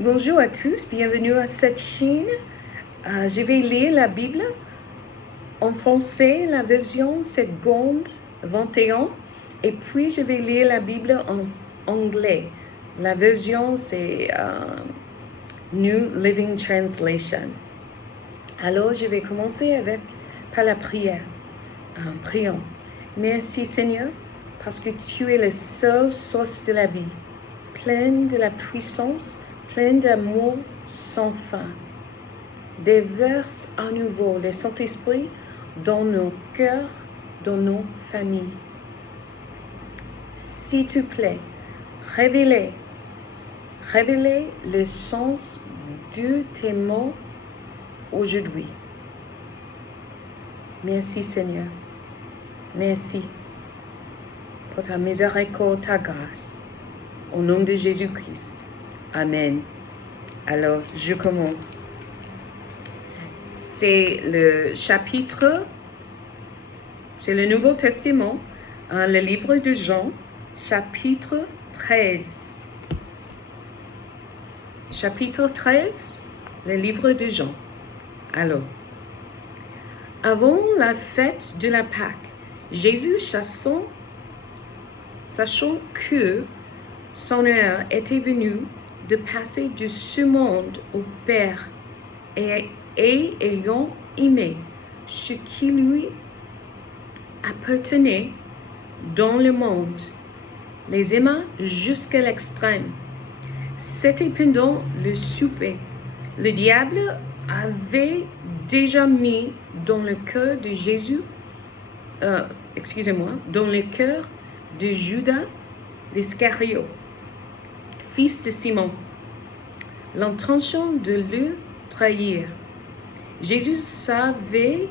Bonjour à tous, bienvenue à cette chaîne. Je vais lire la Bible en français, la version seconde 21, et puis je vais lire la Bible en anglais. La version c'est New Living Translation. Alors je vais commencer par la prière. Prions. Merci Seigneur, parce que tu es la seule source de la vie, pleine de la puissance, pleine d'amour sans fin. Déverse à nouveau le Saint-Esprit dans nos cœurs, dans nos familles. S'il te plaît, révélez le sens de tes mots aujourd'hui. Merci Seigneur. Merci pour ta miséricorde, ta grâce. Au nom de Jésus-Christ. Amen. Alors, je commence. C'est le chapitre, c'est le Nouveau Testament, le livre de Jean, chapitre 13. Chapitre 13, le livre de Jean. Alors, avant la fête de la Pâque, Jésus, sachant que son heure était venue de passer de ce monde au Père et ayant aimé ce qui lui appartenait dans le monde, les aima jusqu'à l'extrême. C'était pendant le souper. Le diable avait déjà mis dans le cœur de Jésus, dans le cœur de Judas l'Iscariote, fils de Simon, l'intention de le trahir. Jésus savait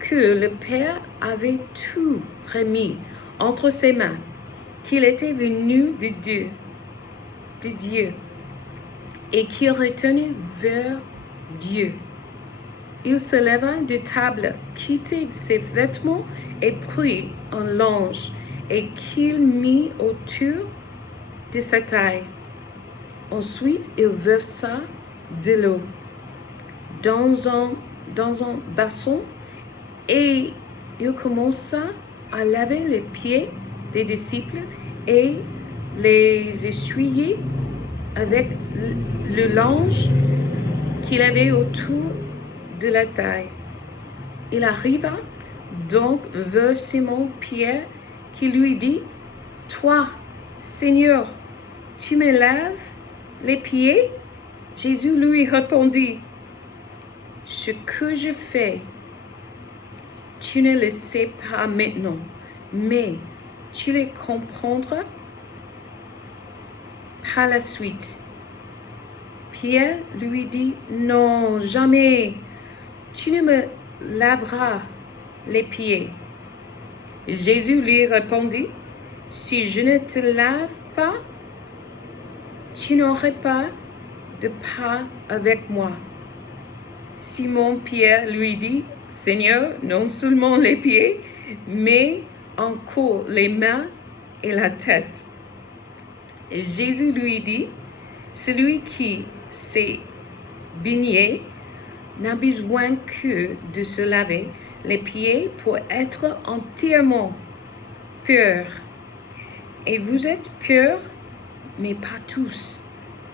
que le Père avait tout remis entre ses mains, qu'il était venu de Dieu, et qu'il retournait vers Dieu. Il se leva de table, quitta ses vêtements et prit un linge, et qu'il mit autour de sa taille. Ensuite, il versa de l'eau dans un bassin et il commença à laver les pieds des disciples et les essuyer avec le linge qu'il avait autour de la taille. Il arriva donc vers Simon-Pierre qui lui dit, « Toi, Seigneur, tu me laves les pieds ?» Jésus lui répondit, « Ce que je fais, tu ne le sais pas maintenant, mais tu le comprendras par la suite. » Pierre lui dit, « Non, jamais, tu ne me laveras les pieds. » Jésus lui répondit, « Si je ne te lave pas, tu n'aurais pas de part avec moi. » Simon-Pierre lui dit, « Seigneur, non seulement les pieds, mais encore les mains et la tête. » Et Jésus lui dit, « Celui qui s'est baigné n'a besoin que de se laver les pieds pour être entièrement pur. Et vous êtes purs, mais pas tous. »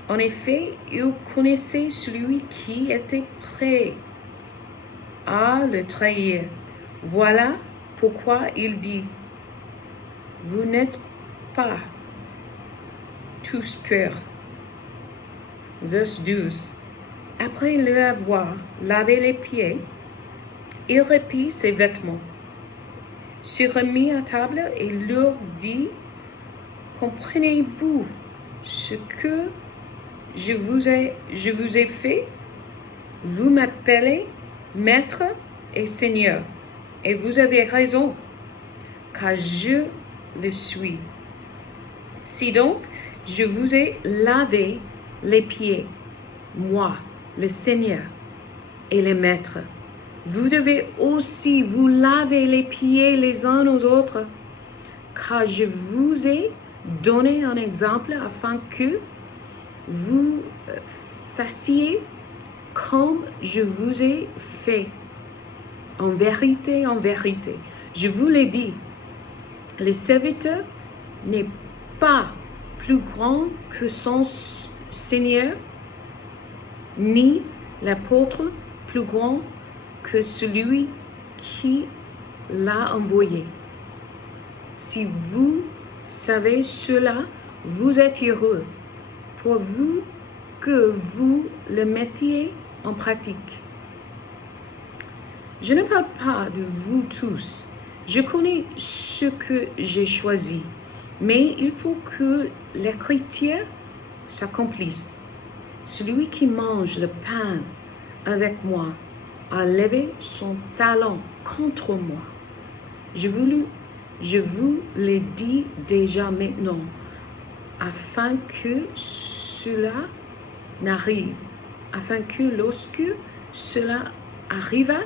En effet, il connaissait celui qui était prêt à le trahir. Voilà pourquoi il dit, « Vous n'êtes pas tous purs. » Verset 12. Après leur avoir lavé les pieds, il reprit ses vêtements, se remit à table et leur dit, « Comprenez-vous ce que je vous ai fait? Vous m'appelez Maître et Seigneur, et vous avez raison, car je le suis. Si donc je vous ai lavé les pieds, moi, le Seigneur et le Maître, vous devez aussi vous laver les pieds les uns aux autres, car je vous ai donné un exemple afin que vous fassiez comme je vous ai fait. En vérité, je vous l'ai dit, le serviteur n'est pas plus grand que son Seigneur, ni l'apôtre plus grand que celui qui l'a envoyé. Si vous savez cela, vous êtes heureux, pourvu que vous le mettiez en pratique. Je ne parle pas de vous tous. Je connais ce que j'ai choisi, mais il faut que l'écriture s'accomplisse. Celui qui mange le pain avec moi a levé son talon contre moi. Je vous l'ai dit déjà maintenant, afin que cela n'arrive, afin que lorsque cela arrivera,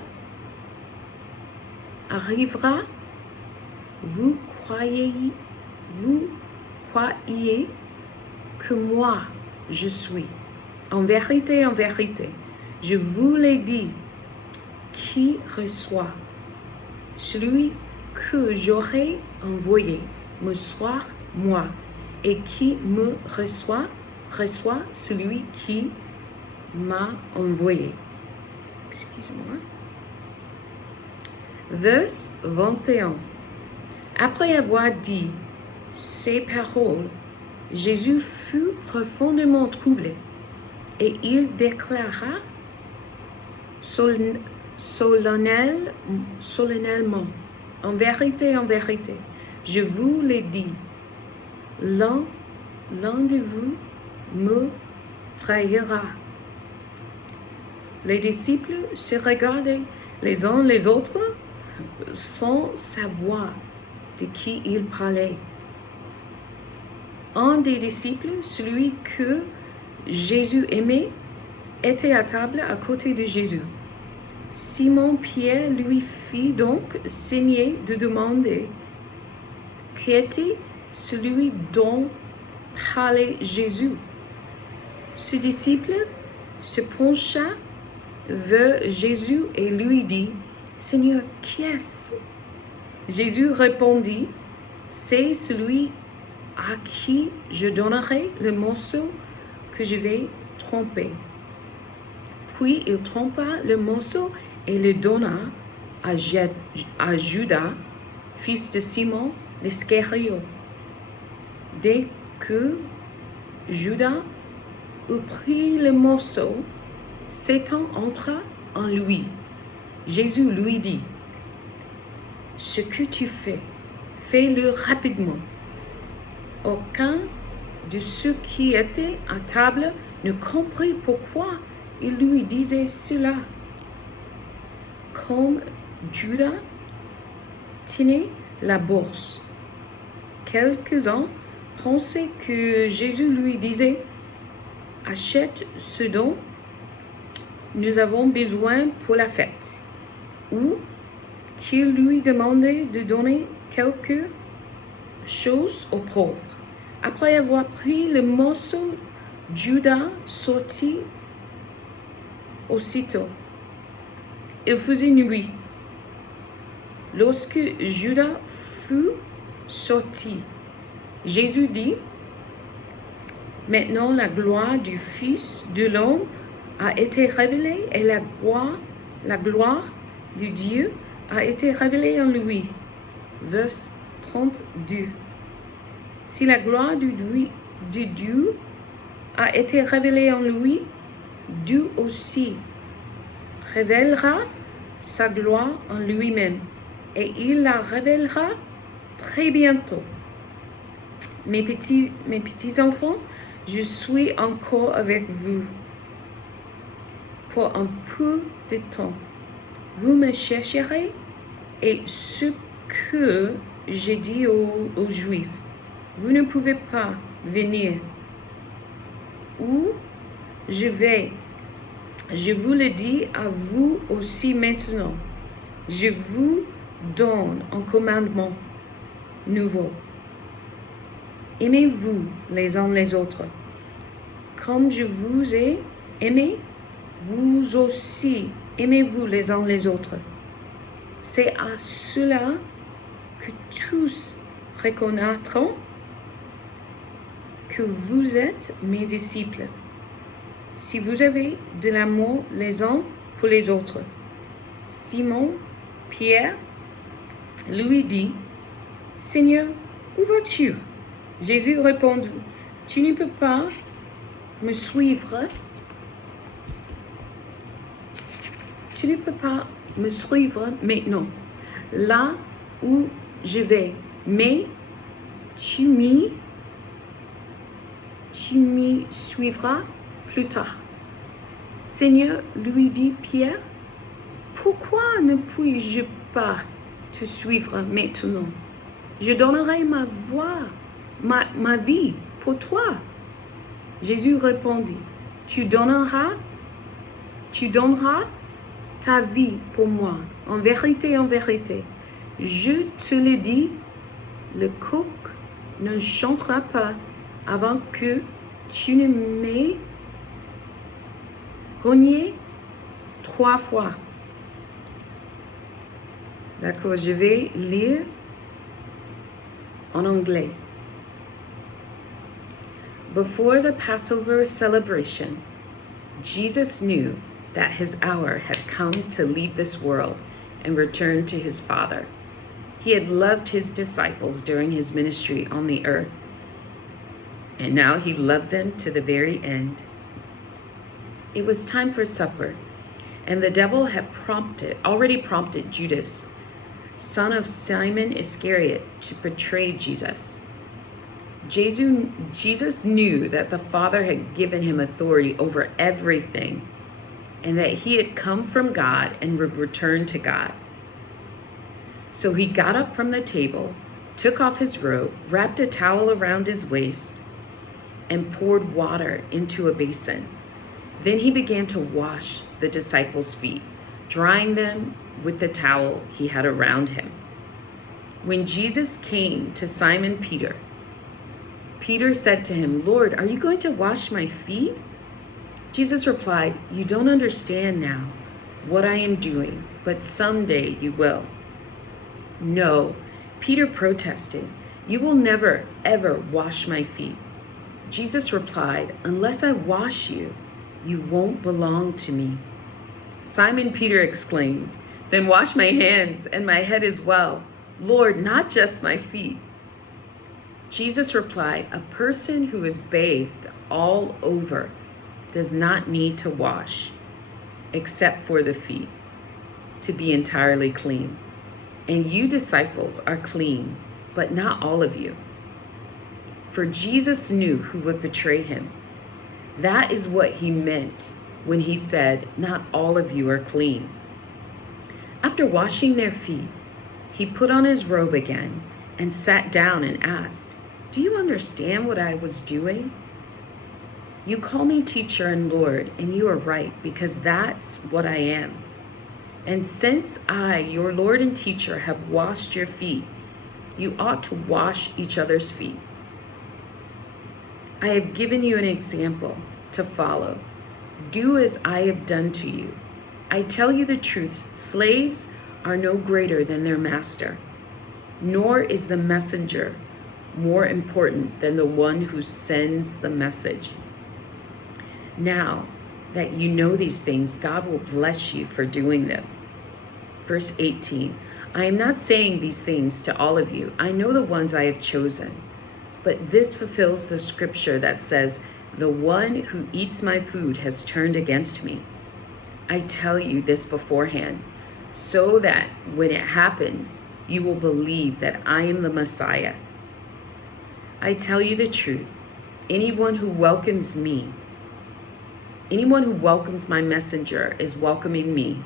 vous croyez que moi je suis. En vérité, je vous l'ai dit, qui reçoit celui que j'aurai envoyé me soit moi, et qui me reçoit celui qui m'a envoyé. Excuse-moi. Verset 21. Après avoir dit ces paroles, Jésus fut profondément troublé et il déclara solennellement, en vérité, je vous l'ai dit, l'un de vous me trahira. Les disciples se regardaient les uns les autres sans savoir de qui il parlait. Un des disciples, celui que Jésus aimait, était à table à côté de Jésus. Simon-Pierre lui fit donc signe de demander qui était celui dont parlait Jésus. Ce disciple se pencha vers Jésus et lui dit, « Seigneur, qui est-ce » Jésus répondit, « C'est celui à qui je donnerai le morceau que je vais tromper. » Puis il trompa le morceau et le donna à Judas, fils de Simon l'Iscariote. Dès que Judas eut pris le morceau, Satan entra en lui. Jésus lui dit, « Ce que tu fais, fais-le rapidement. » Aucun de ceux qui étaient à table ne comprit pourquoi il lui disait cela. Comme Judas tenait la bourse, quelques-uns pensaient que Jésus lui disait, « Achète ce dont nous avons besoin pour la fête » ou qu'il lui demandait de donner quelque chose aux pauvres. Après avoir pris le morceau, Judas sortit aussitôt. Il faisait nuit. Lorsque Judas fut sorti, Jésus dit, « Maintenant la gloire du Fils de l'homme a été révélée et la gloire de Dieu a été révélée en lui. » Verset 32. Si la gloire de Dieu a été révélée en lui, Dieu aussi révélera sa gloire en lui-même et il la révélera très bientôt. Mes petits enfants, je suis encore avec vous pour un peu de temps. Vous me chercherez et ce que j'ai dit aux Juifs, vous ne pouvez pas venir. Où je vais, je vous le dis à vous aussi maintenant. Je vous donne un commandement nouveau. Aimez-vous les uns les autres. comme je vous ai aimé, vous aussi aimez-vous les uns les autres. C'est à cela que tous reconnaîtront que vous êtes mes disciples, si vous avez de l'amour les uns pour les autres. Simon Pierre lui dit, Seigneur, où vas-tu? Jésus répondit, tu ne peux pas me suivre. Tu ne peux pas me suivre maintenant, là où je vais, mais tu m'y suivras plus tard. Seigneur, lui dit Pierre, pourquoi ne puis-je pas te suivre maintenant? Je donnerai ma vie pour toi. Jésus répondit, tu donneras ta vie pour moi. En vérité, je te le dis, le coq ne chantera pas avant que tu ne m'aies renié 3 fois. D'accord, je vais lire en anglais. Before the Passover celebration, Jesus knew that his hour had come to leave this world and return to his Father. He had loved his disciples during his ministry on the earth, and now he loved them to the very end. It was time for supper, and the devil had already prompted Judas, son of Simon Iscariot, to betray Jesus. Jesus knew that the Father had given him authority over everything, and that he had come from God and would return to God. So he got up from the table, took off his robe, wrapped a towel around his waist, and poured water into a basin. Then he began to wash the disciples' feet, drying them with the towel he had around him. When Jesus came to Simon Peter, Peter said to him, Lord, are you going to wash my feet? Jesus replied, you don't understand now what I am doing, but someday you will. No, Peter protested, you will never, ever wash my feet. Jesus replied, unless I wash you, you won't belong to me. Simon Peter exclaimed, then wash my hands and my head as well. Lord, not just my feet. Jesus replied, a person who is bathed all over does not need to wash, except for the feet, to be entirely clean. And you disciples are clean, but not all of you. For Jesus knew who would betray him. That is what he meant when he said, not all of you are clean. After washing their feet, he put on his robe again and sat down and asked, do you understand what I was doing? You call me teacher and Lord, and you are right, because that's what I am. And since I, your Lord and teacher, have washed your feet, you ought to wash each other's feet. I have given you an example to follow. Do as I have done to you. I tell you the truth, slaves are no greater than their master, nor is the messenger more important than the one who sends the message. Now that you know these things, God will bless you for doing them. Verse 18, I am not saying these things to all of you. I know the ones I have chosen. But this fulfills the scripture that says, the one who eats my food has turned against me. I tell you this beforehand, so that when it happens, you will believe that I am the Messiah. I tell you the truth, anyone who welcomes my messenger is welcoming me,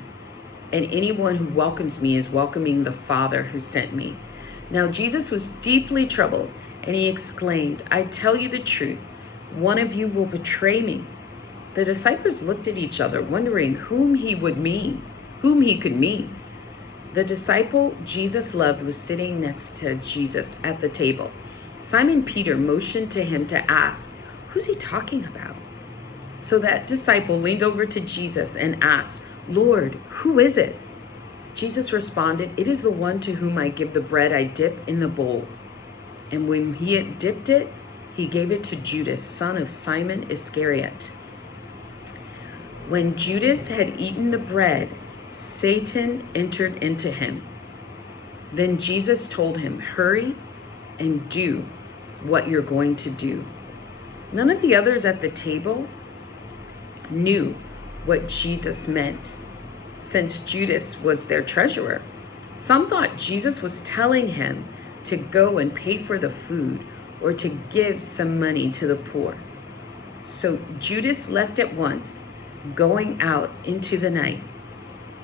and anyone who welcomes me is welcoming the Father who sent me. Now Jesus was deeply troubled, and he exclaimed, I tell you the truth, one of you will betray me. The disciples looked at each other, wondering whom he could mean. The disciple Jesus loved was sitting next to Jesus at the table. Simon Peter motioned to him to ask, who's he talking about? So that disciple leaned over to Jesus and asked, "Lord, who is it?" Jesus responded, "It is the one to whom I give the bread I dip in the bowl." And when he had dipped it, he gave it to Judas, son of Simon Iscariot. When Judas had eaten the bread, Satan entered into him. Then Jesus told him, "Hurry and do what you're going to do." None of the others at the table knew what Jesus meant, since Judas was their treasurer. Some thought Jesus was telling him to go and pay for the food or to give some money to the poor. So Judas left at once, going out into the night.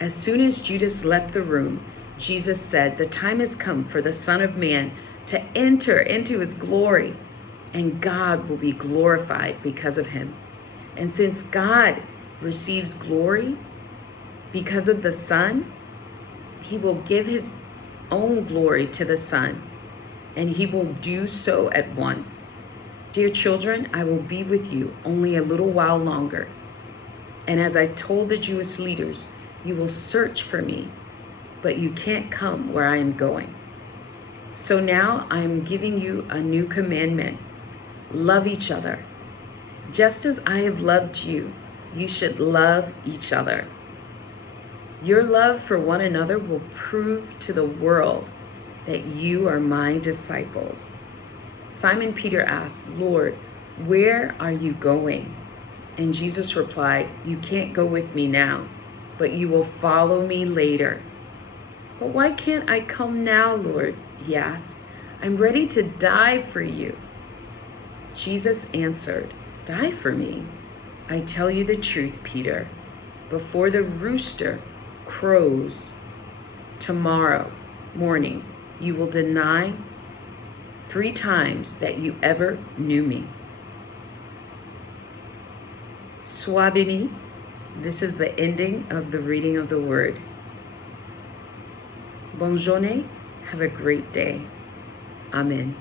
As soon as Judas left the room, Jesus said, "The time has come for the Son of Man to enter into his glory, and God will be glorified because of him. And since God receives glory because of the Son, he will give his own glory to the Son, and he will do so at once. Dear children, I will be with you only a little while longer. And as I told the Jewish leaders, you will search for me, but you can't come where I am going. So now I am giving you a new commandment. Love each other. Just as I have loved you, you should love each other. Your love for one another will prove to the world that you are my disciples." Simon Peter asked, "Lord, where are you going?" And Jesus replied, "You can't go with me now, but you will follow me later." "But why can't I come now, Lord?" he asked. "I'm ready to die for you." Jesus answered, "Die for me? I tell you the truth, Peter. Before the rooster crows tomorrow morning, you will deny 3 times that you ever knew me." Sois béni. This is the ending of the reading of the word. Bonne journée. Have a great day. Amen.